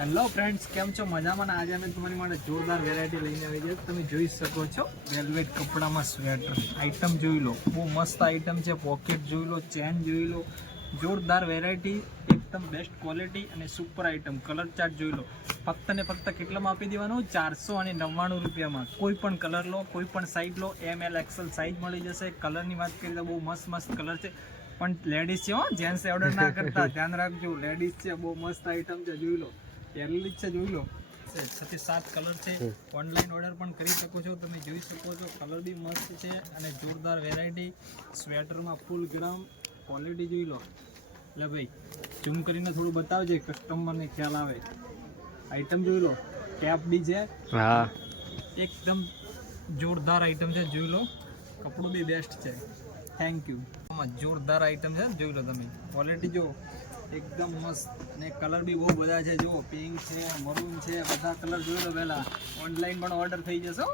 Hello friends, કેમ છો? મજામાં ને? આજે અમે તમારી માટે જોરદાર વેરાયટી લઈને આવી ગયા. તમે જોઈ શકો છો વેલ્વેટ કપડામાં સ્વેટર આઈટમ જોઈ લો, બહુ મસ્ત આઈટમ છે. પોકેટ જોઈ લો, ચેન જોઈ લો, જોરદાર વેરાયટી, એકદમ બેસ્ટ ક્વોલિટી અને સુપર આઈટમ. કલર ચાર્ટ જોઈ લો. ફક્ત ને ફક્ત કેટલામાં આપી દેવાનું? 499 રૂપિયામાં. કોઈ પણ કલર લો, કોઈ પણ સાઇઝ લો, ML XL સાઇઝ મળી જશે. કલરની વાત કરીએ તો બહુ મસ્ત મસ્ત કલર છે, પણ લેડીઝ છે હો, જેન્ટ્સ ઓર્ડર ના કરતા, ધ્યાન રાખજો. લેડીઝ છે, બહુ મસ્ત આઈટમ છે, જોઈ લો. પહેરેલી જ છે, જોઈ લો. 6 થી 7 કલર છે. ઓનલાઈન ઓર્ડર પણ કરી શકો છો. તમે જોઈ શકો છો, કલર બી મસ્ત છે અને જોરદાર વેરાયટી. સ્વેટરમાં ફૂલ ગ્રામ ક્વોલિટી જોઈ લો. એટલે ભાઈ ઝૂમ કરીને થોડું બતાવજે, કસ્ટમરને ખ્યાલ આવે. આઈટમ જોઈ લો, ટેપ બી છે. હા, એકદમ જોરદાર આઈટમ છે, જોઈ લો. કપડું બી બેસ્ટ છે. Thank you. જોરદાર આઈટમ છે, જોઈ લો. તમે ક્વોલિટી જો એકદમ મસ્ત, ને કલર બી બહુ બધા છે. જો પિંક છે, મરૂન છે, બધા કલર જોઈ લો. પહેલા ઓનલાઈન પણ ઓર્ડર થઈ જશે.